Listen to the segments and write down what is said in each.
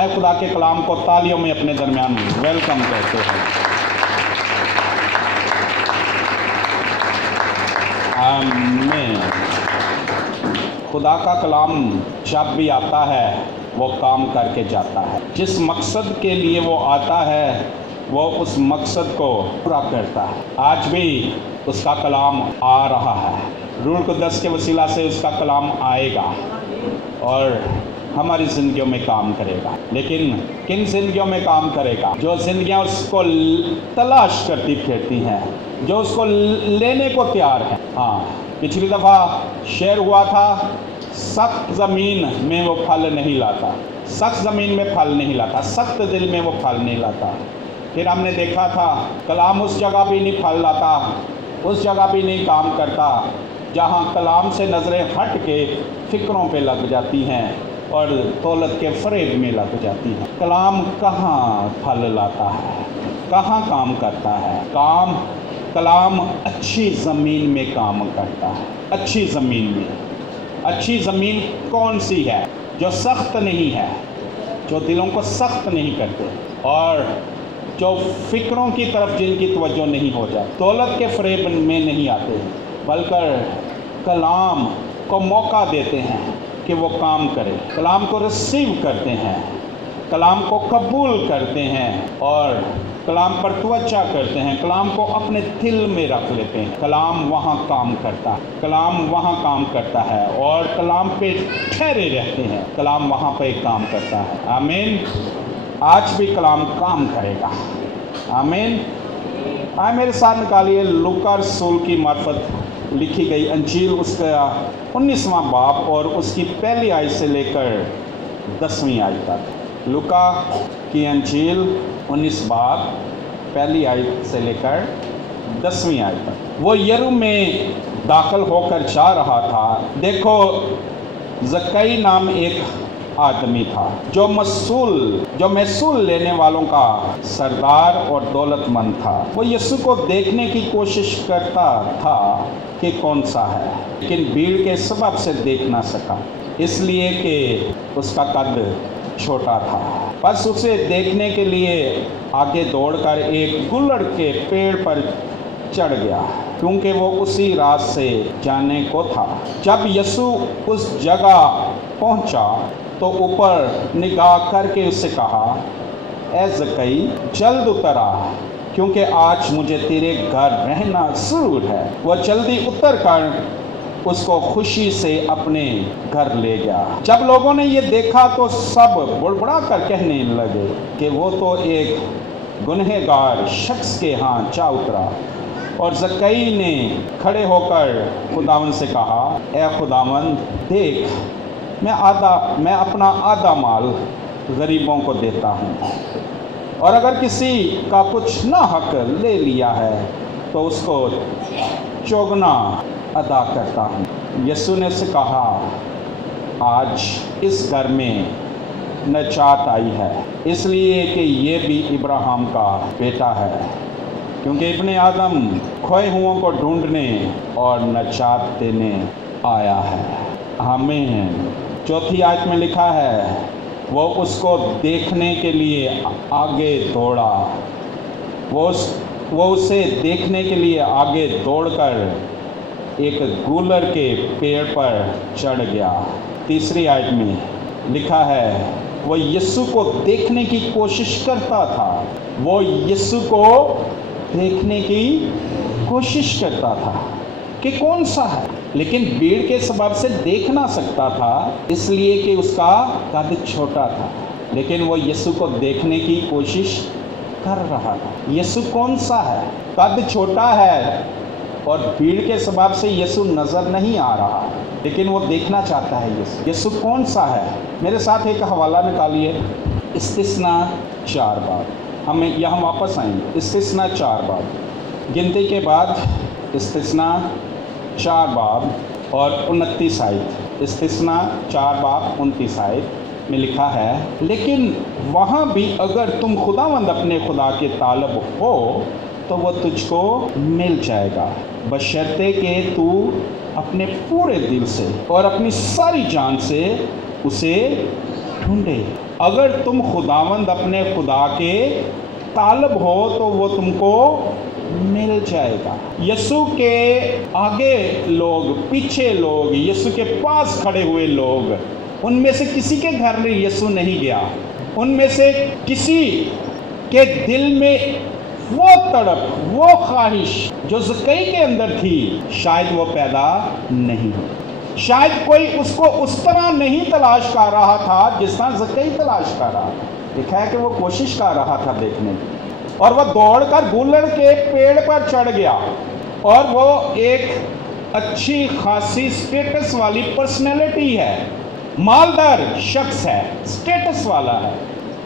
आए खुदा के कलाम को तालियों में अपने दरमियान वेलकम कहते हैं। आमीन। खुदा का कलाम जब भी आता है वो काम करके जाता है। जिस मकसद के लिए वो आता है वो उस मकसद को पूरा करता है। आज भी उसका कलाम आ रहा है। रूह कुद्दस के वसीला से उसका कलाम आएगा और हमारी ज़िंदगियों में काम करेगा। लेकिन किन ज़िंदगियों में काम करेगा? जो ज़िंदगियाँ उसको तलाश करती फिरती हैं, जो उसको लेने को तैयार हैं। हाँ, पिछली दफ़ा शेयर हुआ था, सख्त ज़मीन में वो फल नहीं लाता, सख्त ज़मीन में फल नहीं लाता, सख्त दिल में वो फल नहीं लाता। फिर हमने देखा था कलाम उस जगह भी नहीं फल लाता, उस जगह भी नहीं काम करता जहाँ कलाम से नज़रें हट के फ़िक्रों पे लग जाती हैं और दौलत के फ़रेब में लग जाती हैं। कलाम कहाँ फल लाता है, कहाँ काम करता है? कलाम अच्छी ज़मीन में काम करता है। अच्छी ज़मीन में, अच्छी ज़मीन कौन सी है? जो सख्त नहीं है, जो दिलों को सख्त नहीं करते और जो फ़िक्रों की तरफ जिनकी तवज्जो नहीं हो जाती, दौलत के फ़रेब में नहीं आते, बल्कि कलाम को मौका देते हैं कि वो काम करे, कलाम को रिसीव करते हैं, कलाम को कबूल करते हैं और कलाम पर तवज्जो करते हैं, कलाम को अपने दिल में रख लेते हैं। कलाम वहाँ काम करता है, कलाम वहाँ काम करता है और कलाम पे ठहरे रहते हैं, कलाम वहाँ पे काम करता है। आमीन। आज भी कलाम काम करेगा। आमीन। आए मेरे साथ निकालिए लूका रसूल की मार्फत लिखी गई अंजील, उसका 19वां बाब और उसकी पहली आयत से लेकर 10वीं आयत तक। लूका की अंजील 19 बाब पहली आयत से लेकर 10वीं आयत तक। वो यरू में दाखिल होकर जा रहा था। देखो, जक्कई नाम एक आदमी था जो महसूल लेने वालों का सरदार और दौलतमंद था। वो यीशु को देखने की कोशिश करता था कि कौन सा है, लेकिन भीड़ के सबब से देख ना सका, इसलिए कि उसका कद छोटा था। बस उसे देखने के लिए आगे दौड़कर एक गुलड़ के पेड़ पर चढ़ गया, क्योंकि वो उसी रात से जाने को था। जब यीशु उस जगह पहुंचा तो ऊपर निगाह करके उससे कहा, ऐ जक्कई, जल्द उतर आ, क्योंकि आज मुझे तेरे घर रहना ज़रूर है। वह जल्दी उतर कर उसको खुशी से अपने घर ले गया। जब लोगों ने ये देखा तो सब बुड़बुड़ा कर कहने लगे कि वो तो एक गुनहगार शख्स के यहाँ जा उतरा। और जक्कई ने खड़े होकर खुदावंद से कहा, ऐ खुदावंद, देख, मैं अपना आधा माल गरीबों को देता हूँ, और अगर किसी का कुछ ना हक ले लिया है तो उसको चौगुना अदा करता हूँ। यीशु ने उससे कहा, आज इस घर में नजात आई है, इसलिए कि ये भी इब्राहिम का बेटा है, क्योंकि इब्ने आदम खोए हुओं को ढूंढने और नजात देने आया है। आमीन। चौथी आयत में लिखा है, वो उसको देखने के लिए आगे दौड़ा, वो उसे देखने के लिए आगे दौड़कर एक गूलर के पेड़ पर चढ़ गया। तीसरी आयत में लिखा है, वो यीशु को देखने की कोशिश करता था, वो यीशु को देखने की कोशिश करता था कि कौन सा है, लेकिन भीड़ के सबब से देख ना सकता था, इसलिए कि उसका कद छोटा था। लेकिन वो यीशु को देखने की कोशिश कर रहा था। यीशु कौन सा है? कद छोटा है और भीड़ के सबब से यीशु नज़र नहीं आ रहा, लेकिन वो देखना चाहता है यीशु कौन सा है। मेरे साथ एक हवाला निकालिए, इस्तिस्ना 4 बाब। हमें यहाँ वापस आएंगे। इस्तिस्ना 4 बाब, गिनती के बाद इस्तिस्ना 4 बाब और 29 आयत। इस्तिस्ना 4 बाब 29 आयत में लिखा है, लेकिन वहाँ भी अगर तुम खुदावंद अपने खुदा के तालब हो तो वो तुझको मिल जाएगा, बशर्ते कि तू अपने पूरे दिल से और अपनी सारी जान से उसे ढूंढे। अगर तुम खुदावंद अपने खुदा के तालब हो तो वो तुमको मिल जाएगा। यीशु के आगे लोग, पीछे लोग, यीशु के पास खड़े हुए लोग, उनमें से किसी के घर में यीशु नहीं गया। उनमें से किसी के दिल में वो तड़प, वो ख्वाहिश जो ज़कई के अंदर थी, शायद वो पैदा नहीं हुई। शायद कोई उसको उस तरह नहीं तलाश कर रहा था जिस तरह ज़कई तलाश कर रहा था। लिखा है कि वो कोशिश कर रहा था देखने की, और वह दौड़कर गुलड़ के पेड़ पर चढ़ गया। और वो एक अच्छी खासी स्टेटस वाली पर्सनैलिटी है, मालदार शख्स है, स्टेटस वाला है।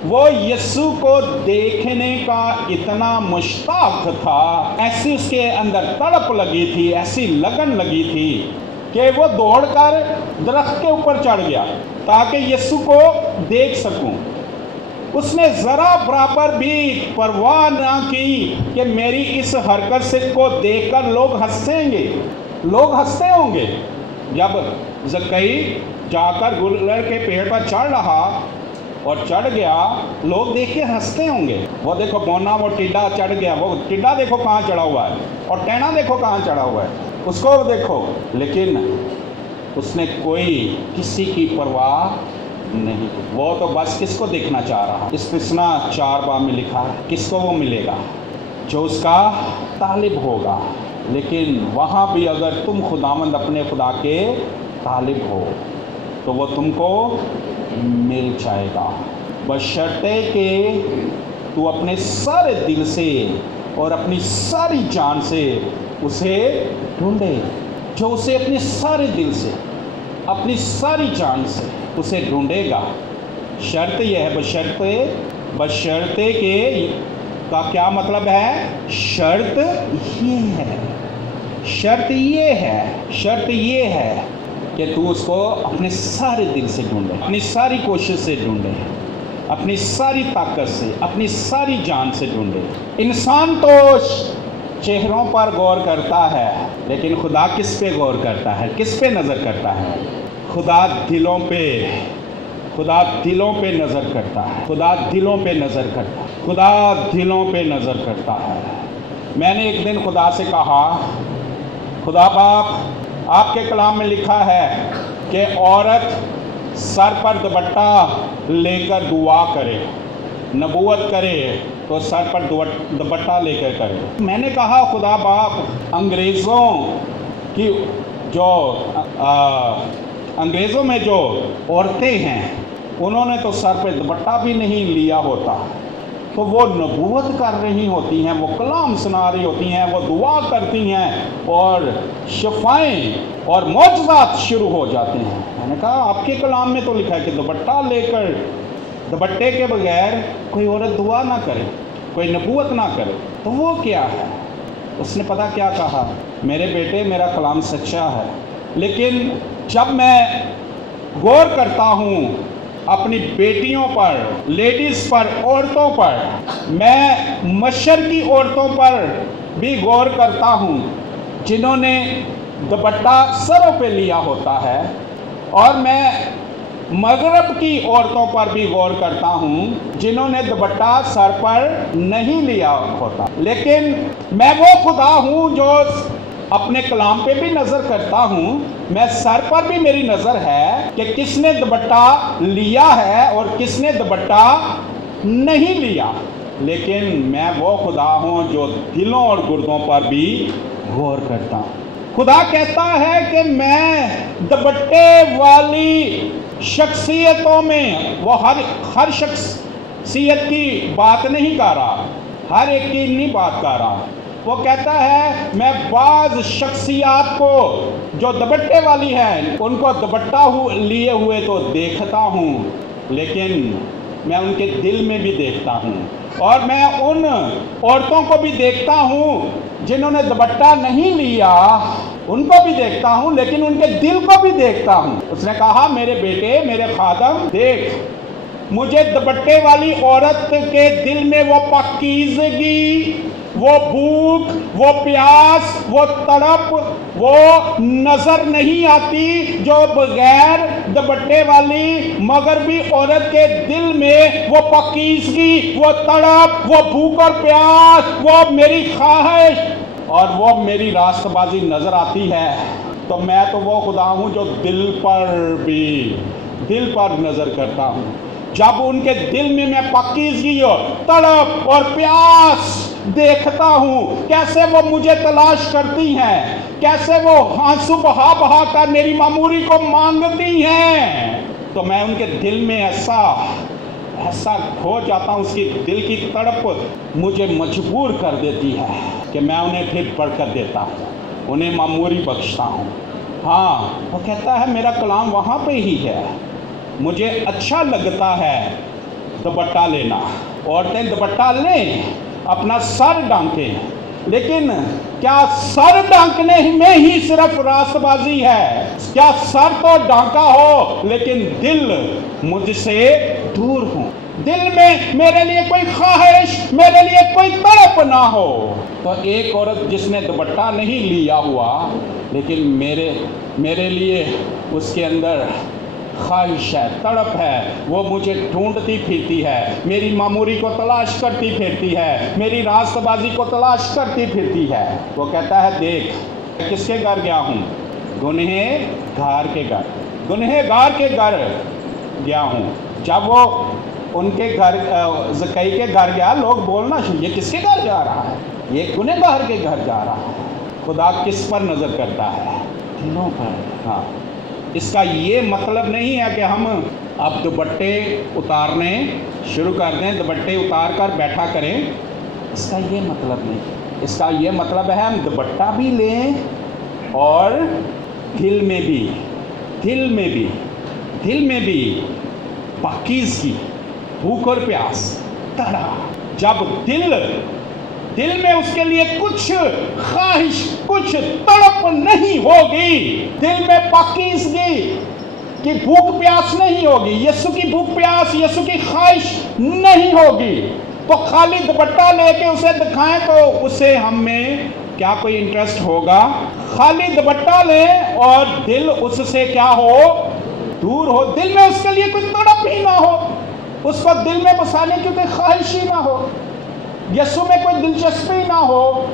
वो यीशु को देखने का इतना मुश्ताक था, ऐसी उसके अंदर तड़प लगी थी, ऐसी लगन लगी थी कि वो दौड़कर दरख्त के ऊपर चढ़ गया ताकि यीशु को देख सकूं। उसने ज़रा बराबर भी परवाह ना की कि मेरी इस हरकत से को देखकर लोग हंसेंगे, लोग हंसते होंगे। जब ज़कई जाकर गुलड़ के पेड़ पर चढ़ रहा और चढ़ गया, लोग देख के हंसते होंगे। वो देखो बोना, वो टिड्डा चढ़ गया, वो टिड्डा देखो कहाँ चढ़ा हुआ है, और टेढ़ा देखो कहाँ चढ़ा हुआ है, उसको देखो। लेकिन उसने कोई किसी की परवाह नहीं, वो तो बस किसको देखना चाह रहा। इस्तिस्ना 4 बाब में लिखा है, किसको वो मिलेगा? जो उसका तालिब होगा। लेकिन वहाँ भी अगर तुम खुदावंद अपने खुदा के तालिब हो तो वो तुमको मिल जाएगा, बशर्ते कि तू अपने सारे दिल से और अपनी सारी जान से उसे ढूंढे। जो उसे अपने सारे दिल से, अपनी सारी जान से उसे ढूंढेगा। शर्त यह है, बशर्ते के का क्या मतलब है? शर्त ये है, शर्त ये है कि तू उसको अपने सारे दिल से ढूंढे, अपनी सारी कोशिश से ढूंढे, अपनी सारी ताकत से, अपनी सारी जान से ढूंढे। इंसान तो चेहरों पर गौर करता है, लेकिन खुदा किस पे गौर करता है, किस पे नज़र करता है? खुदा दिलों पे नज़र करता है, खुदा दिलों पे नज़र करता है, खुदा दिलों पे नज़र करता है। मैंने एक दिन खुदा से कहा, खुदा बाप, आपके कलाम में लिखा है कि औरत सर पर दुपट्टा लेकर दुआ करे, नबूवत करे तो सर पर दुपट्टा लेकर करे। मैंने कहा, खुदा बाप, अंग्रेज़ों में जो औरतें हैं उन्होंने तो सर पर दुपट्टा भी नहीं लिया होता, तो वो नबूवत कर रही होती हैं, वो कलाम सुना रही होती हैं, वो दुआ करती हैं और शफाएं और मौजज़ात शुरू हो जाते हैं। मैंने कहा, आपके कलाम में तो लिखा है कि दुपट्टा लेकर, दुपट्टे के बगैर कोई औरत दुआ ना करे, कोई नबूवत ना करे, तो वो क्या है? उसने पता क्या कहा, मेरे बेटे, मेरा कलाम सच्चा है, लेकिन जब मैं गौर करता हूँ अपनी बेटियों पर, लेडीज़ पर, औरतों पर, मैं मशरकी औरतों पर भी गौर करता हूँ जिन्होंने दुपट्टा सरों पे लिया होता है, और मैं मगरब की औरतों पर भी गौर करता हूँ जिन्होंने दुपट्टा सर पर नहीं लिया होता। लेकिन मैं वो खुदा हूँ जो अपने कलाम पे भी नज़र करता हूँ, मैं सर पर भी मेरी नज़र है कि किसने दुपट्टा लिया है और किसने दुपट्टा नहीं लिया। लेकिन मैं वो खुदा हूँ जो दिलों और गुर्दों पर भी गौर करता हूँ। खुदा कहता है कि मैं दुपट्टे वाली शख्सियतों में, वो हर शख्सियत की बात नहीं कर रहा, हर एक की नहीं बात कर रहा। वो कहता है मैं बाज़ शख्सियात को जो दुपट्टे वाली हैं उनको दुपट्टा लिए हुए तो देखता हूँ, लेकिन मैं उनके दिल में भी देखता हूँ, और मैं उन औरतों को भी देखता हूँ जिन्होंने दुपट्टा नहीं लिया, उनको भी देखता हूँ, लेकिन उनके दिल को भी देखता हूँ। उसने कहा, मेरे बेटे, मेरे खादम, देख, मुझे दुपट्टे वाली औरत के दिल में वो पाकीज़गी, वो भूख, वो प्यास, वो तड़प, वो नज़र नहीं आती जो बगैर दुपट्टे वाली मगरबी औरत के दिल में वो पाकीज़गी, वो तड़प, वो भूख और प्यास, वो मेरी ख्वाहिश और वो मेरी रास्तबाजी नजर आती है, तो मैं तो वो खुदा हूँ जो दिल पर नजर करता हूँ। जब उनके दिल में मैं पाकीज़गी और तड़प और प्यास देखता हूँ, कैसे वो मुझे तलाश करती हैं, कैसे वो आंसू बहा बहा कर मेरी मामूरी को मांगती हैं, तो मैं उनके दिल में ऐसा खो जाता हूँ। उसकी दिल की तड़प मुझे मजबूर कर देती है कि मैं उन्हें फिर बरकत देता हूँ, उन्हें मामूरी बख्शता हूँ। हाँ, वो कहता है मेरा कलाम वहाँ पे ही है। मुझे अच्छा लगता है दुपट्टा लेना। औरतें दुपट्टा लें, अपना सर ढांकें, लेकिन क्या सर ढांकने में ही सिर्फ रास्तबाजी है? क्या सर तो ढांका हो लेकिन दिल मुझसे दूर हो, दिल में मेरे लिए कोई ख्वाहिश, मेरे लिए कोई तड़प ना हो? तो एक औरत जिसने दुपट्टा नहीं लिया हुआ लेकिन मेरे लिए उसके अंदर ख्वाहिश है, तड़प है, वो मुझे ढूंढती फिरती है, मेरी मामूरी को तलाश करती फिरती है, मेरी रास्तबाजी को तलाश करती फिरती है। वो कहता है देख किसके घर गया हूँ? गुनहगार के घर गया हूँ। जब वो उनके घर ज़कई के घर गया, लोग बोलना ये किसके घर जा रहा है? ये गुनहगार के घर जा रहा है। खुदा किस पर नज़र करता है? दिलों पर। हाँ, इसका ये मतलब नहीं है कि हम अब दुपट्टे उतारने शुरू कर दें, दुपट्टे उतार कर बैठा करें, इसका ये मतलब नहीं। इसका ये मतलब है हम दुपट्टा भी लें और दिल में भी पाकीज़गी, भूख और प्यास, तड़ा। जब दिल में उसके लिए कुछ ख्वाहिश, कुछ तड़प नहीं होगी, दिल में पाकीज़गी की भूख प्यास नहीं होगी, यीशु की भूख प्यास, यीशु की ख्वाहिश नहीं होगी, तो खाली दुपट्टा लेके उसे दिखाएं तो उसे हमें क्या कोई इंटरेस्ट होगा? खाली दुपट्टा लें और दिल उससे क्या हो? दूर हो, दिल में उसके लिए कोई तड़प ही ना हो, उसको दिल में बसाने की कोई ख्वाहिश ही ना हो, यीशु में कोई दिलचस्पी ना हो,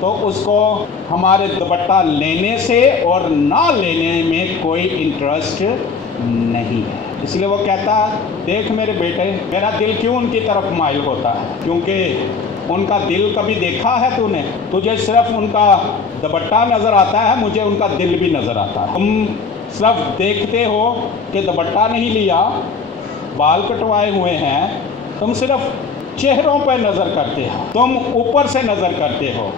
तो उसको हमारे दुपट्टा लेने से और ना लेने में कोई इंटरेस्ट नहीं है। इसलिए वो कहता है देख मेरे बेटे, मेरा दिल क्यों उनकी तरफ माइल होता है? क्योंकि उनका दिल कभी देखा है तूने? तुझे सिर्फ उनका दुपट्टा नज़र आता है, मुझे उनका दिल भी नज़र आता है। तुम सिर्फ देखते हो कि दुपट्टा नहीं लिया, बाल कटवाए हुए हैं, तुम सिर्फ चेहरों पर नज़र करते हो, तुम ऊपर से नज़र करते हो,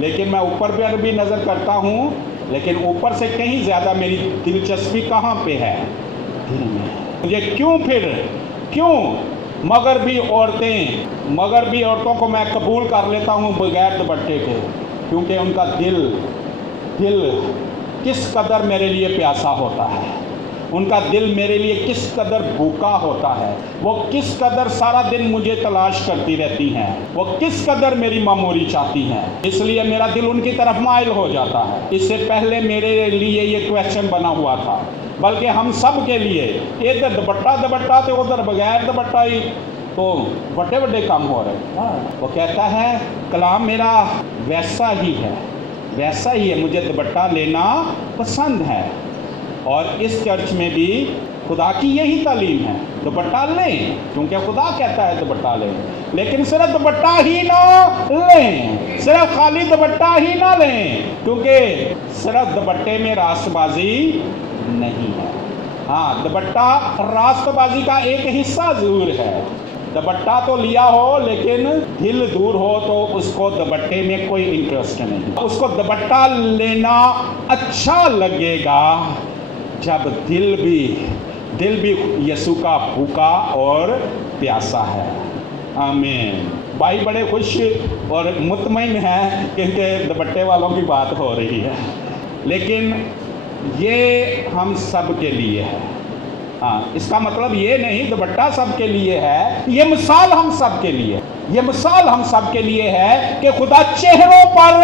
लेकिन मैं ऊपर पर भी नज़र करता हूँ, लेकिन ऊपर से कहीं ज़्यादा मेरी दिलचस्पी कहाँ पे है? दिल में। मुझे क्यों मगरबी औरतों को मैं कबूल कर लेता हूँ बगैर दुपट्टे के? क्योंकि उनका दिल किस कदर मेरे लिए प्यासा होता है, उनका दिल मेरे लिए किस कदर भूखा होता है, वो किस कदर सारा दिन मुझे तलाश करती रहती हैं, वो किस कदर मेरी मामूरी चाहती हैं, इसलिए मेरा दिल उनकी तरफ माइल हो जाता है। इससे पहले मेरे लिए ये क्वेश्चन बना हुआ था, बल्कि हम सब के लिए, इधर दुपट्टा तो उधर बगैर दुपट्टा ही, तो बड़े काम हो रहे। वो कहता है कलाम मेरा वैसा ही है, मुझे दुपट्टा लेना पसंद है। और इस चर्च में भी खुदा की यही तालीम है, दुपट्टा लें, क्योंकि खुदा कहता है दुपट्टा लें, लेकिन सिर्फ दुपट्टा ही ना लें, सिर्फ खाली दुपट्टा ही ना लें, क्योंकि सिर्फ दुपट्टे में रास्तबाजी नहीं है। हाँ, दुपट्टा रास्तबाजी का एक हिस्सा जरूर है। दुपट्टा तो लिया हो लेकिन दिल दूर हो तो उसको दुपट्टे में कोई इंटरेस्ट नहीं। उसको दुपट्टा लेना अच्छा लगेगा जब दिल भी यीशु का भूखा और प्यासा है। आमीन। भाई बड़े खुश और मुतमईन हैं क्योंकि दुपट्टे वालों की बात हो रही है, लेकिन ये हम सब के लिए है। हाँ, इसका मतलब ये नहीं दुपट्टा सब के लिए है, ये मिसाल हम सब के लिए है कि खुदा चेहरों पर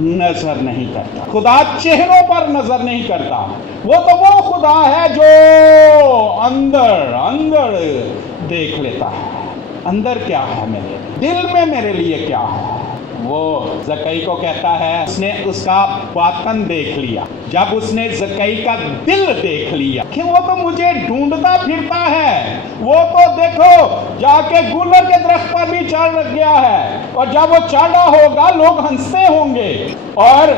नजर नहीं करता। खुदा चेहरों पर नजर नहीं करता। वो तो वो खुदा है जो अंदर अंदर देख लेता है, अंदर क्या है मेरे दिल में, मेरे लिए क्या है। वो जक्कई को कहता है, उसने उसका बातन देख लिया। जब उसने जक्कई का दिल देख लिया कि वो तो मुझे ढूंढता फिरता है, वो तो देखो जाके गुलर के दरख्त पर भी चढ़ गया है, और जब वो चढ़ा होगा लोग हंसते होंगे। और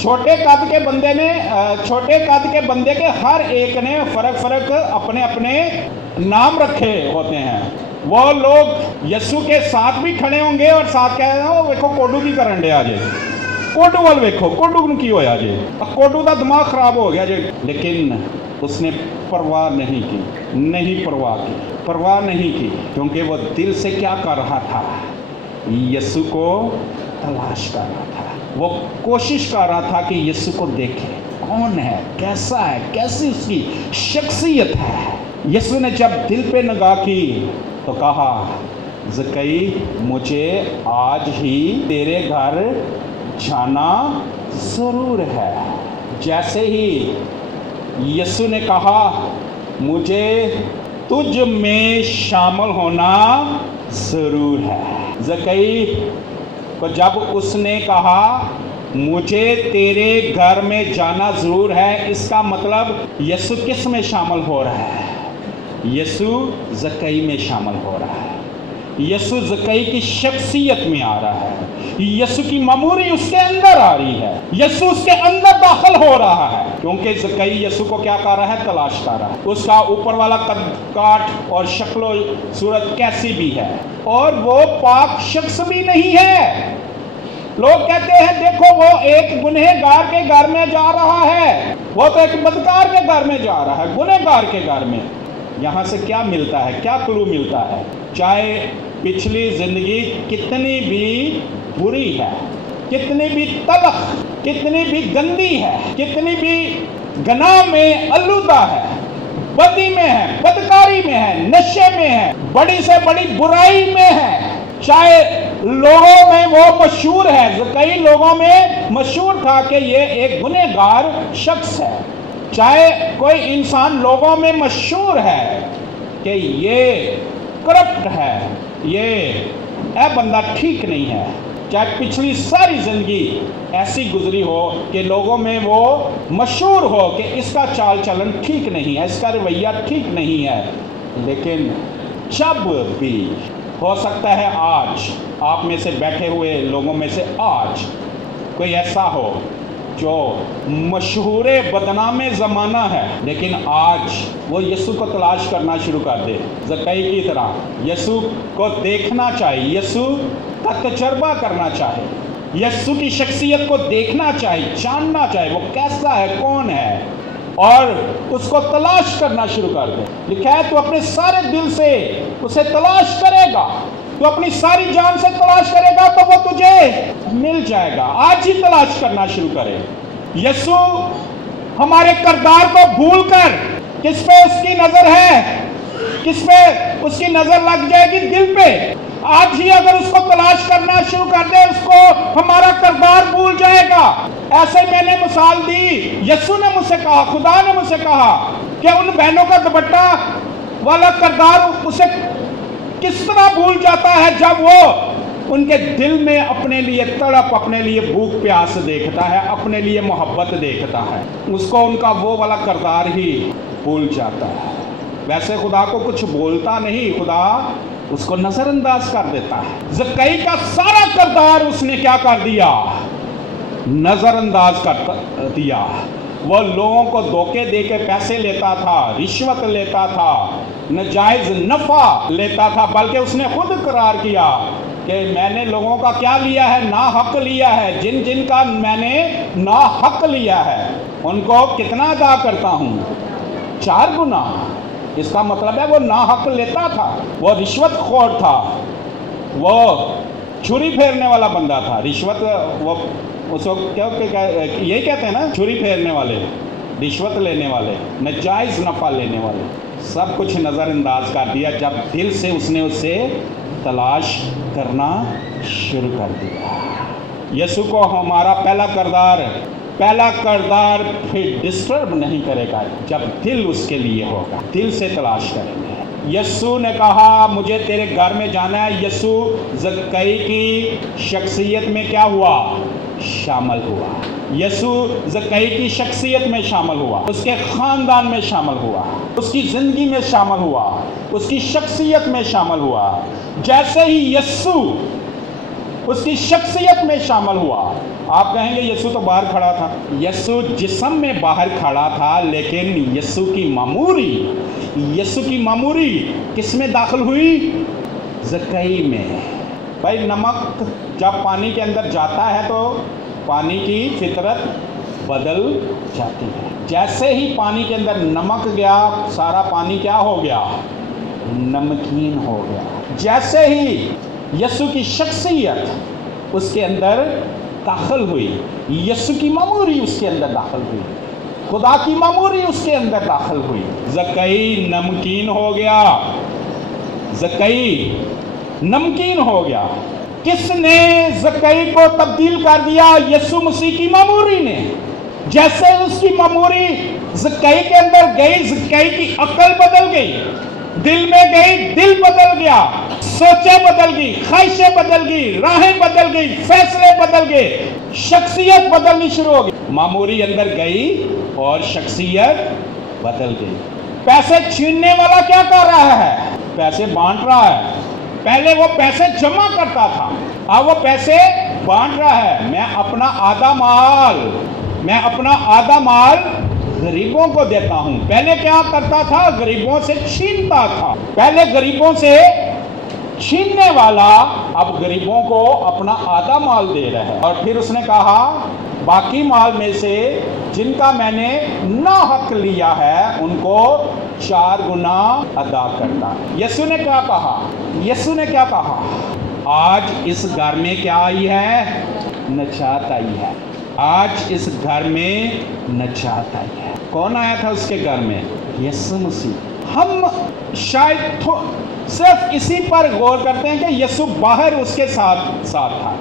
छोटे कद के बंदे के हर एक ने फर्क अपने अपने नाम रखे होते हैं। वो लोग यीशु के साथ भी खड़े होंगे और साथ कह रहे हो देखो कोडू की करन डे आज, कोडू वाल देखो कोडू ਨੂੰ ਕੀ ਹੋਇਆ ਜੇ, कोडू ਦਾ दिमाग खराब हो गया जे। लेकिन उसने परवाह नहीं की, परवाह नहीं की, क्योंकि वो दिल से क्या कर रहा था, यीशु को तलाश कर रहा था। वो कोशिश कर रहा था कि यीशु को देखे, कौन है, कैसा है, कैसी उसकी शख्सियत है। यीशु ने जब दिल पे निगाह की तो कहा, ज़क्कई मुझे आज ही तेरे घर जाना ज़रूर है। जैसे ही यीशु ने कहा मुझे तुझ में शामिल होना ज़रूर है, ज़क्कई को जब उसने कहा मुझे तेरे घर में जाना ज़रूर है, इसका मतलब यीशु किस में शामिल हो रहा है, यीशु ज़क्कई में शामिल हो रहा है। यीशु ज़क्कई की शख्सियत में आ रहा है, यीशु की मामूरी उसके अंदर आ रही है, यीशु उसके अंदर दाखिल हो रहा है, क्योंकि ज़क्कई यीशु को क्या कर रहा है, तलाश कर रहा है। उसका ऊपर वाला कद काट और शक्लो सूरत कैसी भी है, और वो पाक शख्स भी नहीं है। लोग कहते हैं देखो वो एक गुनहगार के घर में जा रहा है, वो तो एक बदकार के घर में जा रहा है, गुनहगार के घर में। यहाँ से क्या मिलता है, क्या क्लू मिलता है? चाहे पिछली जिंदगी कितनी भी बुरी है, कितनी भी तलख, कितनी भी गंदी है, कितनी भी गनाह में आलूदा है, बदी में है, बदकारी में है, नशे में है, बड़ी से बड़ी बुराई में है, चाहे लोगों में वो मशहूर है, कई लोगों में मशहूर था कि ये एक गुनहगार शख्स है, चाहे कोई इंसान लोगों में मशहूर है कि ये करप्ट है, ये बंदा ठीक नहीं है, चाहे पिछली सारी जिंदगी ऐसी गुजरी हो कि लोगों में वो मशहूर हो कि इसका चाल चलन ठीक नहीं है, इसका रवैया ठीक नहीं है। लेकिन जब भी हो सकता है आज आप में से बैठे हुए लोगों में से आज कोई ऐसा हो जो मशहूर बदनाम ज़माना है, लेकिन आज वो यीशु को तलाश करना शुरू कर दे, ज़क्कई की तरह यीशु को देखना चाहे, यीशु का तजर्बा करना चाहे, यीशु की शख्सियत को देखना चाहे, जानना चाहे वो कैसा है, कौन है, और उसको तलाश करना शुरू कर दे। लिखा है तू अपने सारे दिल से उसे तलाश करेगा, तू अपनी सारी जान से तलाश करेगा तो वो तुझे मिल जाएगा। आज ही तलाश करना शुरू करे। यीशु हमारे किरदार को भूलकर किस पे उसकी नजर है, किस पे उसकी नजर लग जाएगी, दिल पे। आज ही अगर उसको तलाश करना शुरू कर दे, उसको हमारा किरदार भूल जाएगा। ऐसे मैंने मिसाल दी, यीशु ने मुझसे कहा, खुदा ने मुझसे कहा कि उन बहनों का दुपट्टा वाला किरदार उसे किस तरह भूल जाता है जब वो उनके दिल में अपने लिए तड़प, अपने लिए भूख प्यास देखता है, अपने लिए मोहब्बत देखता है, उसको उनका वो वाला किरदार ही भूल जाता है। वैसे खुदा को कुछ बोलता नहीं, खुदा उसको नजरअंदाज कर देता है। ज़क्कई का सारा किरदार उसने क्या कर दिया, नजरअंदाज कर दिया। वो लोगों को धोखे दे के पैसे लेता था, रिश्वत लेता था, नाजायज नफा लेता था, बल्कि उसने खुद करार किया कि मैंने लोगों का क्या लिया है, ना हक लिया है, जिन जिन का मैंने ना हक लिया है उनको कितना अदा करता हूँ, 4 गुना। इसका मतलब है वो ना हक लेता था, वो रिश्वत खोर था, वो छुरी फेरने वाला बंदा था। रिश्वत वो उसको क्या यही कहते हैं ना, छुरी फेरने वाले, रिश्वत लेने वाले, नाजायज नफ़ा लेने वाले, सब कुछ नज़रअंदाज कर दिया जब दिल से उसने उससे तलाश करना शुरू कर दिया। यीशु को हमारा पहला किरदार फिर डिस्टर्ब नहीं करेगा जब दिल उसके लिए होगा, दिल से तलाश करेंगे। यीशु ने कहा मुझे तेरे घर में जाना है। यीशु ज़क्कई की शख्सियत में क्या हुआ? शामिल हुआ। यीशु ज़क्कई की शख्सियत में शामिल हुआ, उसके ख़ानदान में शामिल हुआ, उसकी ज़िंदगी में शामिल हुआ, उसकी शख्सियत में शामिल हुआ। जैसे ही यीशु उसकी शख्सियत में शामिल हुआ, आप कहेंगे यीशु तो बाहर खड़ा था। यीशु जिस्म में बाहर खड़ा था, लेकिन यीशु की मामूरी किस में दाखिल हुई? ज़क्कई में। भाई नमक जब पानी के अंदर जाता है तो पानी की फितरत बदल जाती है। जैसे ही पानी के अंदर नमक गया, सारा पानी क्या हो गया? नमकीन हो गया। जैसे ही यीशु की शख्सियत उसके अंदर दाखिल हुई, यीशु की मामूरी उसके अंदर दाखिल हुई, खुदा की मामूरी उसके अंदर दाखिल हुई, ज़क्कई नमकीन हो गया। ज़क्कई नमकीन हो गया। किसने ज़क्कई को तब्दील कर दिया? यीशु मसीह की मामूरी ने। जैसे उसकी मामूरी ज़क्कई के अंदर गई, ज़क्कई की अक्ल बदल गई, दिल में गई, दिल बदल गया, सोचें बदल गई, ख्वाहिशें बदल गई, राहें बदल गई, फैसले बदल गए, शख्सियत बदलनी शुरू हो गई। मामूरी अंदर गई और शख्सियत बदल गई। पैसे छीनने वाला क्या कर रहा है? पैसे बांट रहा है। पहले वो पैसे जमा करता था, अब वो पैसे बांट रहा है। मैं अपना आधा माल गरीबों को देता हूं। पहले क्या करता था? गरीबों से छीनता था। पहले गरीबों से छीनने वाला अब गरीबों को अपना आधा माल दे रहा है। और फिर उसने कहा बाकी माल में से जिनका मैंने ना हक लिया है उनको 4 गुना अदा करता। यीशु ने क्या कहा? यीशु ने क्या कहा? आज इस घर में क्या आई है? नजात आई है। आज इस घर में नजात आई है। कौन आया था उसके घर में? यीशु मसीह। हम शायद सिर्फ इसी पर गौर करते हैं कि यीशु बाहर उसके साथ था।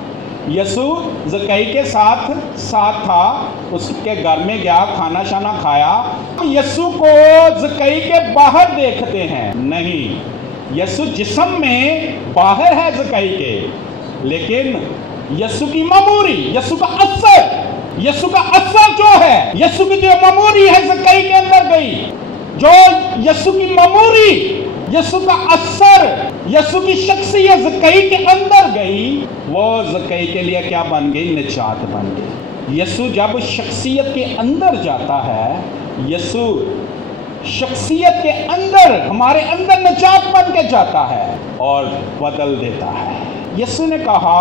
यीशु ज़क्कई के साथ था, उसके घर में गया, खाना शाना खाया। यीशु को ज़क्कई के बाहर देखते हैं? नहीं, यीशु जिस्म में बाहर है ज़क्कई के, लेकिन यीशु की मामूरी, यीशु का असर जो है, यीशु की जो मामूरी है ज़क्कई के अंदर गई, जो यीशु की मामूरी, यीशु का असर, यीशु की शख्सियत ज़क्कई के अंदर गई, वो ज़क्कई के लिए क्या बन गई? निजात बन गई। यीशु जब शख्सियत के अंदर जाता है, यीशु शख्सियत के अंदर, हमारे अंदर निजात बन के जाता है और बदल देता है। यीशु ने कहा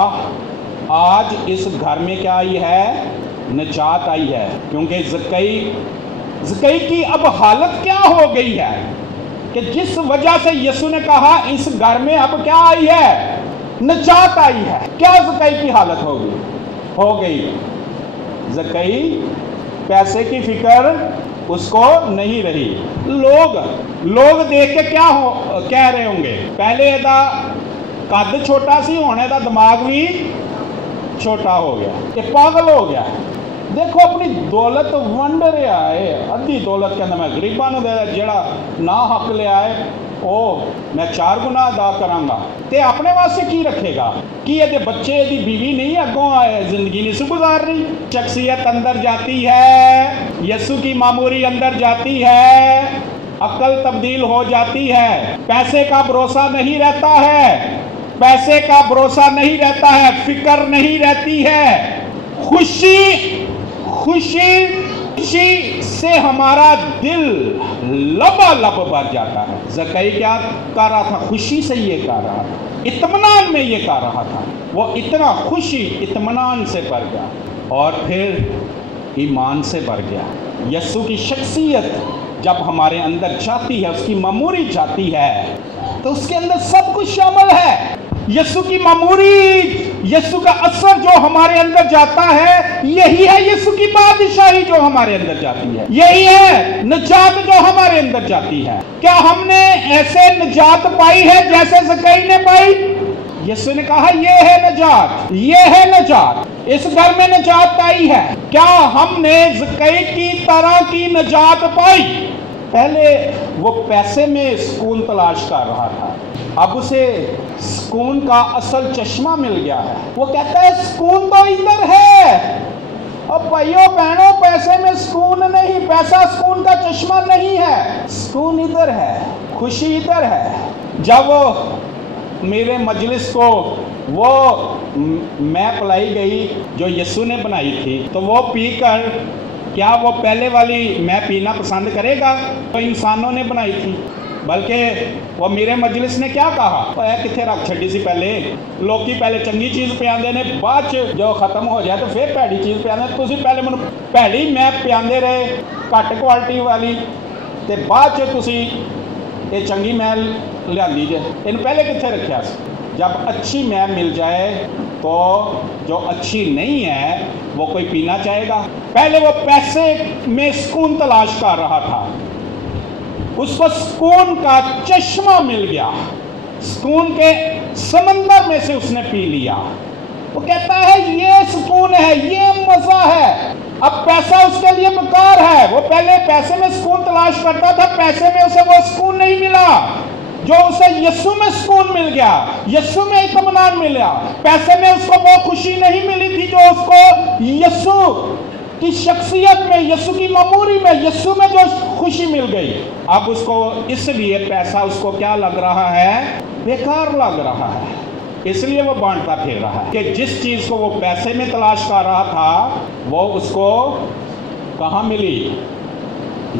आज इस घर में क्या आई है? निजात आई है। क्योंकि ज़क्कई की अब हालत क्या हो गई है कि जिस वजह से यीशु ने कहा इस घर में अब क्या आई है? निजात आई है। क्या ज़क्कई की हालत हो गई? ज़क्कई पैसे की फिक्र उसको नहीं रही। लोग देख के क्या कह रहे होंगे? पहले ਇਹਦਾ कद छोटा सी, होने का दिमाग भी छोटा हो गया, ये पागल हो गया। देखो अपनी दौलत वंड रहा है, अद्धी दौलत कहना मैं गरीबां नूं दे, जेड़ा ना हक लिया है वो मैं 4 गुना अदा करांगा। ते अपने वास्ते की रखेगा? कि ये बच्चे, ये बीवी नहीं अगों जिंदगी नहीं से गुजार रही। शख्सियत अंदर जाती है, यीशु की मामूरी अंदर जाती है, अक्ल तब्दील हो जाती है, पैसे का भरोसा नहीं रहता है, पैसे का भरोसा नहीं रहता है, फिक्र नहीं रहती है, खुशी से हमारा दिल लबालब भर जाता है। ज़क्कई क्या कर रहा था? खुशी से ये कर रहा था, इत्मीनान में ये कर रहा था। वो इतना खुशी इत्मीनान से भर गया और फिर ईमान से भर गया। यीशु की शख्सियत जब हमारे अंदर जाती है, उसकी मामूरी जाती है, तो उसके अंदर सब कुछ शामिल है। यीशु की मामूरी, यीशु का असर जो हमारे अंदर जाता है, यही है यीशु की बादशाही जो हमारे अंदर जाती है, यही है निजात जो हमारे अंदर जाती है। क्या हमने ऐसे निजात पाई है जैसे ज़क्कई ने पाई? यीशु ने कहा ये है नजात, ये है नजात, इस घर में नजात आई है। क्या हमने ज़कई की तरह की नजात पाई? पहले वो पैसे में सुकून तलाश कर रहा था, अब उसे सुकून का असल चश्मा मिल गया है। वो कहता है सुकून तो इधर है। अब भाइयों बहनों, पैसे में सुकून नहीं, पैसा सुकून का चश्मा नहीं है, सुकून इधर है, खुशी इधर है। जब मेरे मजलिस को वो मैं पिलाई गई जो यीशु ने बनाई थी, तो वो पीकर क्या वो पहले वाली मैं पीना पसंद करेगा? तो इंसानों ने बनाई थी, बल्कि वो मेरे मजलिस ने क्या कहा, कितने रख छड़ी सी पहले लोग पहले चंगी चीज़ पियाते ने, बाद जो ख़त्म हो जाए तो फिर भैड़ी चीज़ पियाते। तुसीं पहले मैं भैड़ी मैं पियाते रहे घट क्वालिटी वाली, तो बाद तुसीं ये चंगी मैं लियांदी जे, इन पहले कितने रखा? जब अच्छी मैं मिल जाए तो जो अच्छी नहीं है वो कोई पीना चाहेगा? पहले वो पैसे में सुकून तलाश कर रहा था, उसको सुकून का चश्मा मिल गया, सुकून के समंदर में से उसने पी लिया। वो कहता है ये सुकून है, ये मजा है। अब पैसा उसके लिए बेकार है। वो पहले पैसे में सुकून तलाश करता था, पैसे में उसे वो सुकून नहीं मिला जो उसे यीशु में सुकून मिल गया, यीशु में इत्मीनान मिला। पैसे में उसको वो खुशी नहीं मिली थी जो उसको यीशु की शख्सियत में, यीशु की ममूरी में, यीशु में जो खुशी मिल गई। अब उसको इसलिए पैसा उसको क्या लग रहा है? बेकार लग रहा है। इसलिए वो बांटता फिर रहा है कि जिस चीज़ को वो पैसे में तलाश कर रहा था वो उसको कहाँ मिली?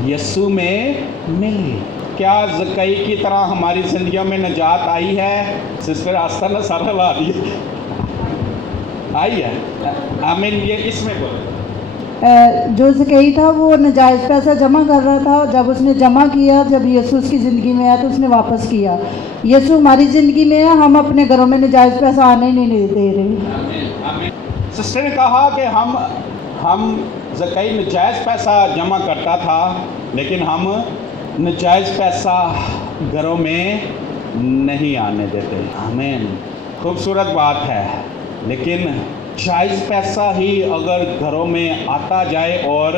यीशु में मिली। क्या ज़कई की तरह हमारी ज़िंदगियों में निजात आई है? सिस्टर आस्था ने सारा ला दिया, आई है। आमीन। ये इसमें बोलो। जो ज़कई था वो नाजायज़ पैसा जमा कर रहा था, जब उसने जमा किया, जब यीशु उसकी ज़िंदगी में आया तो उसने वापस किया। यीशु हमारी ज़िंदगी में है, हम अपने घरों में नाजायज़ पैसा आने नहीं दे रहे। सिस्टर ने कहा कि हम ज़कई नाजायज़ पैसा जमा करता था, लेकिन हम नाजायज़ पैसा घरों में नहीं आने देते। आमीन। खूबसूरत बात है, लेकिन जायज़ पैसा ही अगर घरों में आता जाए और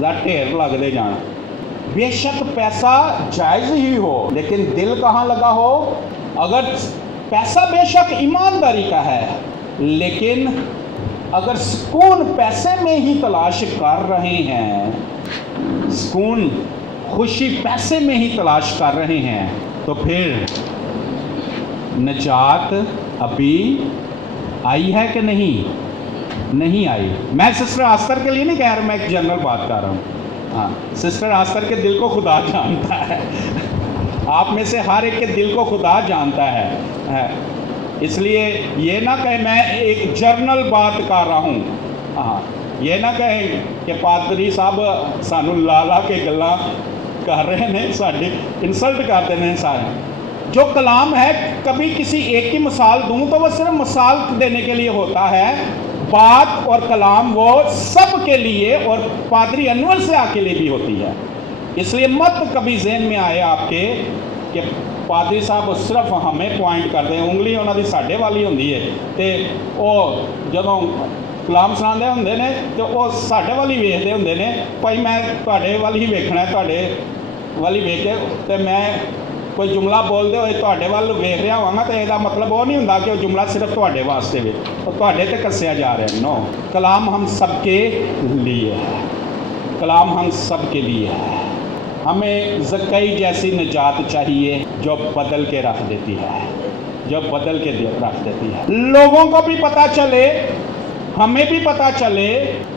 ढेर लगते जाना, बेशक पैसा जायज़ ही हो लेकिन दिल कहाँ लगा हो। अगर पैसा बेशक ईमानदारी का है, लेकिन अगर सुकून पैसे में ही तलाश कर रहे हैं, सुकून खुशी पैसे में ही तलाश कर रहे हैं, तो फिर निजात अभी आई है कि नहीं आई। मैं सिस्टर आस्तर के लिए नहीं कह रहा, मैं एक जनरल बात कर रहा हूँ। हाँ, सिस्टर आस्तर के दिल को खुदा जानता है। आप में से हर एक के दिल को खुदा जानता है। इसलिए ये ना कहे मैं एक जर्नल बात कर रहा हूँ। हाँ, ये ना कहें कि पादरी साहब सानू ला के गल्लां कर रहे हैं, साड़ी इंसल्ट करते हैं सारे। जो कलाम है, कभी किसी एक की मिसाल दूं तो वो सिर्फ मिसाल देने के लिए होता है। बात और कलाम वो सब के लिए और पादरी अनवर से आके लिए भी होती है। इसलिए मत कभी जहन में आए आपके कि पादरी साहब सिर्फ हमें पॉइंट करते हैं, उंगली उन्होंने साढ़े वाली होंगी है, तो वो जो कलाम सुनाते होंगे ने तो वो साढ़े वाली वेखते होंगे ने, भाई मैं तुहाडे वाल ही वेखना, तुहाडे वाली वेख के तो मैं कोई जुमला बोलते हुए तुहाडे वाल वेख रहा होवांगा, तो इसका मतलब वो नहीं होंदा कि वो जुमला सिर्फ तुहाडे वास्ते वे, वो तुहाडे ते कस्या जा रहा है। नो, कलाम हम सबके लिए है, कलाम हम सब के लिए है। हमें ज़कई जैसी निजात चाहिए जो बदल के रख देती है, जो बदल के रख देती है। लोगों को भी पता चले, हमें भी पता चले,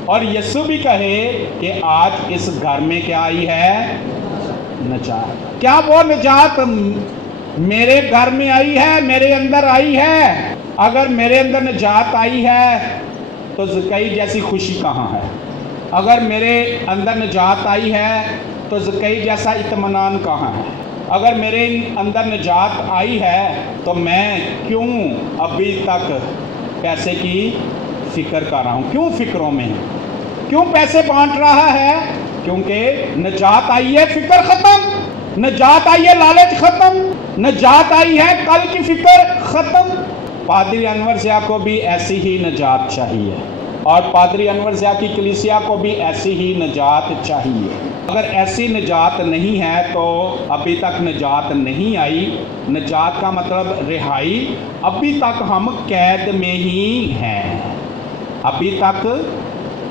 और यीशु भी कहे कि आज इस घर में क्या आई है? निजात। क्या वो निजात मेरे घर में आई है, मेरे अंदर आई है? अगर मेरे अंदर निजात आई है तो ज़कई जैसी खुशी कहाँ है? अगर मेरे अंदर निजात आई है तो ज़कई जैसा इत्मीनान कहाँ है? अगर मेरे अंदर निजात आई है तो मैं क्यों अभी तक पैसे की फ़िक्र कर रहा हूँ? क्यों फ़िक्रों में क्यों पैसे बांट रहा है? क्योंकि निजात आई है, फ़िक्र ख़त्म। निजात आई है, लालच ख़त्म। निजात आई है, कल की फ़िक्र ख़त्म। पादरी अनवर ज़िया को भी ऐसी ही निजात चाहिए और पादरी अनवर ज़िया की कलीसिया को भी ऐसी ही निजात चाहिए। अगर ऐसी निजात नहीं है तो अभी तक निजात नहीं आई। निजात का मतलब रिहाई। अभी तक हम कैद में ही हैं, अभी तक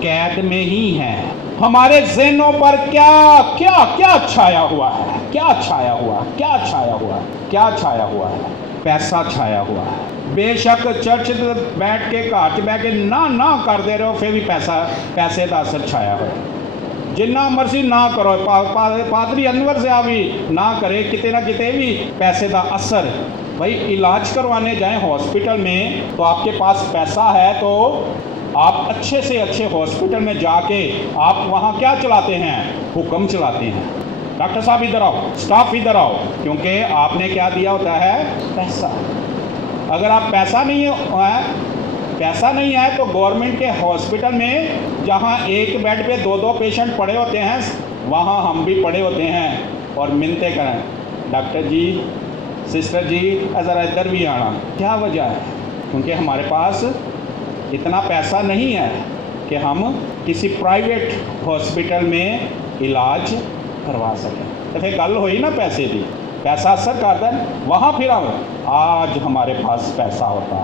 कैद में ही हैं। हमारे ज़हनों पर क्या क्या क्या छाया हुआ है, क्या छाया हुआ, क्या छाया हुआ, क्या छाया हुआ है? पैसा छाया हुआ है। बेशक चर्च बैठ के घर बैठ के ना कर दे रहे हो, फिर भी पैसे का असर छाया हो। जिन्ना मर्जी ना करो, पादरी अनवर ज़िया भी ना करे, किते ना किते भी पैसे का असर। भाई इलाज करवाने जाएं हॉस्पिटल में तो आपके पास पैसा है तो आप अच्छे से अच्छे हॉस्पिटल में जाके आप वहाँ क्या चलाते हैं? हुक्म चलाते हैं, डॉक्टर साहब इधर आओ, स्टाफ इधर आओ, क्योंकि आपने क्या दिया होता है? पैसा। अगर आप पैसा नहीं है तो गवर्नमेंट के हॉस्पिटल में जहाँ एक बेड पे 2-2 पेशेंट पड़े होते हैं, वहाँ हम भी पड़े होते हैं और मिन्नतें करें, डॉक्टर जी, सिस्टर जी, ज़रा इधर भी आना। क्या वजह है? क्योंकि हमारे पास इतना पैसा नहीं है कि हम किसी प्राइवेट हॉस्पिटल में इलाज करवा सकें। तो फिर गल हुई ना पैसे की, पैसा असर करता है वहाँ। फिर आज हमारे पास पैसा होता,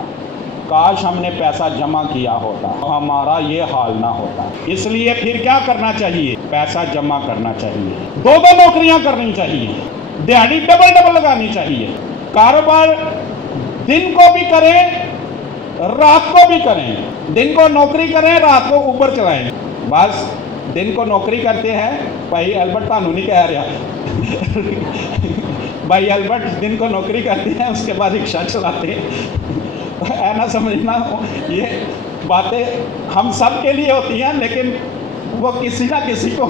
काश हमने पैसा जमा किया होता, हमारा ये हाल ना होता। इसलिए फिर क्या करना चाहिए? पैसा जमा करना चाहिए, 2-2 नौकरियां करनी चाहिए, दिहाड़ी डबल लगानी चाहिए, कारोबार दिन को भी करें रात को भी करें। दिन को नौकरी करें, रात को ऊबर चलाएं। बस दिन को नौकरी करते हैं, भाई एल्बर्ट थानू नहीं कह रहा भाई एल्बर्ट दिन को नौकरी करते हैं, उसके बाद रिक्शा चलाते हैं। है ना, समझना, ये बातें हम सब के लिए होती हैं, लेकिन वो किसी ना किसी को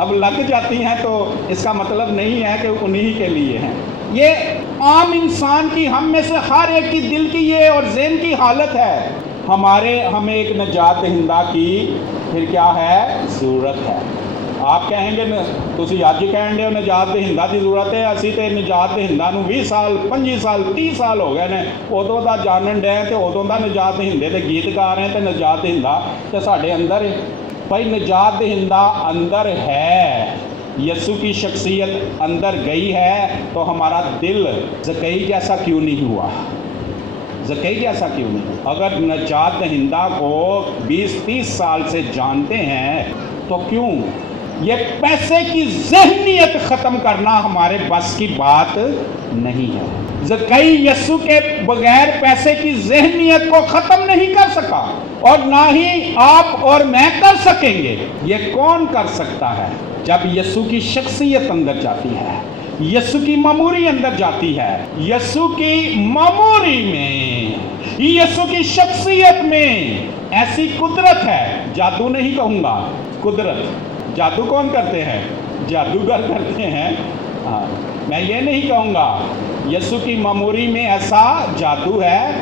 अब लग जाती हैं, तो इसका मतलब नहीं है कि उन्हीं के लिए हैं। ये आम इंसान की, हम में से हर एक की दिल की ये और ज़हन की हालत है। हमें एक निजात दहिंदा की फिर क्या है? ज़रूरत है। आप कहेंगे तुसी अज कहते हो निजात दहिंदा की ज़रूरत है, असी तो निजात दहिंदा नूं 20 साल 25 साल 30 साल हो गए ने, उदों का जानन डे तो उदों का निजात दहिंदे ते गीत गा रहे हैं, तो निजात दहिंदा तो साढ़े अंदर है। भाई निजात दहिंदा अंदर है, यसु की शख्सियत अंदर गई है, तो हमारा दिल ज़कई जैसा क्यों नहीं हुआ? ज़कई जैसा क्यों नहीं? अगर निजात दहिंदा को 20-30 साल से जानते हैं तो क्यों ये पैसे की ज़हनियत ख़त्म करना हमारे बस की बात नहीं है। ज़कई यसु के बगैर पैसे की ज़हनियत को ख़त्म नहीं कर सका और ना ही आप और मैं कर सकेंगे। ये कौन कर सकता है? जब यसु की शख्सियत अंदर जाती है, यसु की मामूरी अंदर जाती है, यसु की मामूरी में, यसु की शख्सियत में ऐसी कुदरत है, जादू नहीं कहूँगा, कुदरत। जादू कौन करते हैं? जादूगर करते हैं। हाँ, मैं ये नहीं कहूँगा यसु की मामूरी में ऐसा जादू है,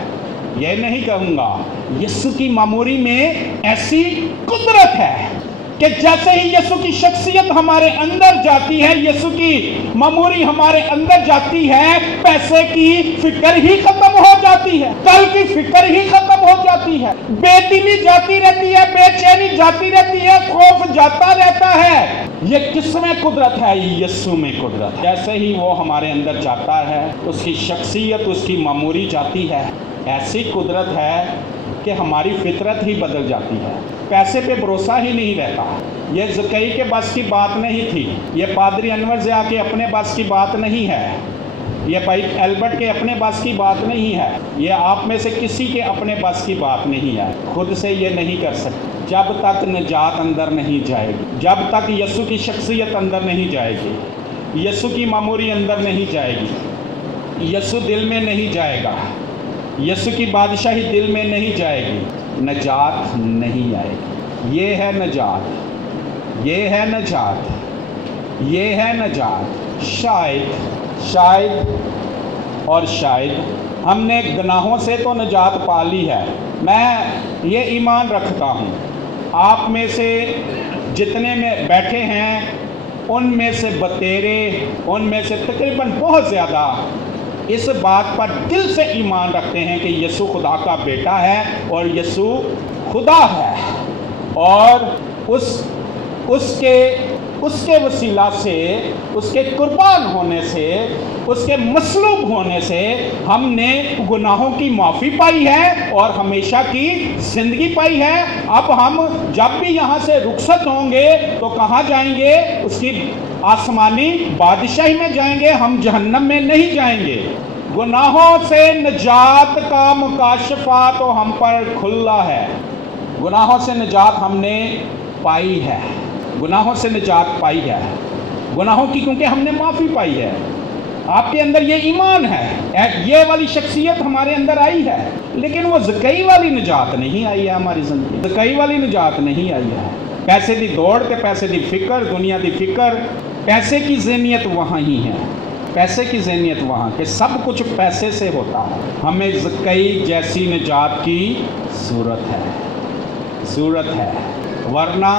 ये नहीं कहूँगा। यसु की मामूरी में ऐसी कुदरत है कि जैसे ही यसु की शख्सियत हमारे अंदर जाती है, यसु की मामूरी हमारे अंदर जाती है, पैसे की फिक्र ही खत्म हो जाती है, कल की फिक्र ही खत्म हो जाती है, बेदिली जाती रहती है, बेचैनी जाती रहती है, खौफ जाता रहता है। ये किसमें कुदरत है? यसु में कुदरत। जैसे ही वो हमारे अंदर जाता है, उसकी शख्सियत, उसकी मामूरी जाती है, ऐसी कुदरत है कि हमारी फितरत ही बदल जाती है। पैसे पे भरोसा ही नहीं रहता। ये ज़कई के बस की बात नहीं थी, ये पादरी अनवर ज़िया के अपने बस की बात नहीं है, ये भाई एल्बर्ट के अपने बस की बात नहीं है, ये आप में से किसी के अपने बस की बात नहीं है। खुद से ये नहीं कर सकते जब तक निजात अंदर नहीं जाएगी, जब तक यसु की शख्सियत अंदर नहीं जाएगी, यसु की मामूरी अंदर नहीं जाएगी, यसु दिल में नहीं जाएगा, यसु की बादशाही दिल में नहीं जाएगी, निजात नहीं आएगी। ये है निजात, ये है निजात, ये है निजात। शायद और शायद हमने गुनाहों से तो निजात पा ली है। मैं ये ईमान रखता हूँ, आप में से जितने में बैठे हैं उनमें से बतेरे, उनमें से तकरीबन बहुत ज़्यादा इस बात पर दिल से ईमान रखते हैं कि यीशु खुदा का बेटा है और यीशु खुदा है, और उसके वसीला से, उसके कुर्बान होने से, उसके मसलूब होने से हमने गुनाहों की माफ़ी पाई है और हमेशा की ज़िंदगी पाई है। अब हम जब भी यहाँ से रुखसत होंगे तो कहाँ जाएंगे? उसकी आसमानी बादशाही में जाएंगे, हम जहन्नम में नहीं जाएंगे। गुनाहों से निजात का मुकाशफा तो हम पर खुला है। गुनाहों से निजात हमने पाई है, गुनाहों से निजात पाई है, गुनाहों की क्योंकि हमने माफ़ी पाई है। आपके अंदर ये ईमान है, ये वाली शख्सियत हमारे अंदर आई है, लेकिन वो ज़कई वाली निजात नहीं आई है हमारी ज़िंदगी, ज़कई वाली निजात नहीं आई है। पैसे की दौड़ ते पैसे की फ़िक्र, दुनिया की फ़िक्र, पैसे की ज़हनियत वहाँ ही है, पैसे की ज़हनियत वहाँ कि सब कुछ पैसे से होता है। हमें ज़कई जैसी निजात की ज़रूरत है, वरना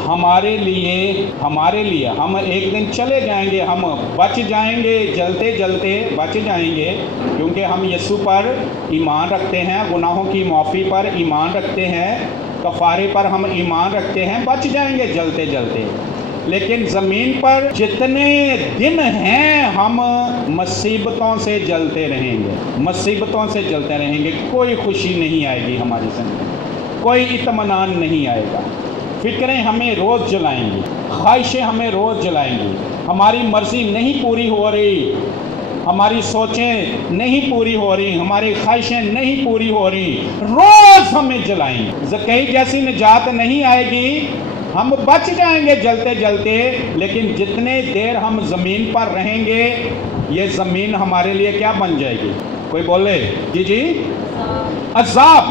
हमारे लिए हम एक दिन चले जाएंगे, हम बच जाएंगे, जलते बच जाएंगे, क्योंकि हम यीशु पर ईमान रखते हैं, गुनाहों की माफ़ी पर ईमान रखते हैं, कफ़ारे पर हम ईमान रखते हैं, बच जाएंगे जलते। लेकिन ज़मीन पर जितने दिन हैं हम मुसीबतों से जलते रहेंगे, कोई खुशी नहीं आएगी हमारी ज़िंदगी, कोई इत्मीनान नहीं आएगा। फ़िक्रें हमें रोज़ जलाएंगी, ख्वाहिशें हमें रोज़ जलाएंगी, हमारी मर्ज़ी नहीं पूरी हो रही, हमारी सोचें नहीं पूरी हो रही, हमारी ख्वाहिशें नहीं पूरी हो रही, रोज़ हमें जलाएंगे। ज़कई जैसी निजात नहीं आएगी, हम बच जाएंगे जलते, लेकिन जितने देर हम ज़मीन पर रहेंगे ये ज़मीन हमारे लिए क्या बन जाएगी? कोई बोले जी, अज़ाब।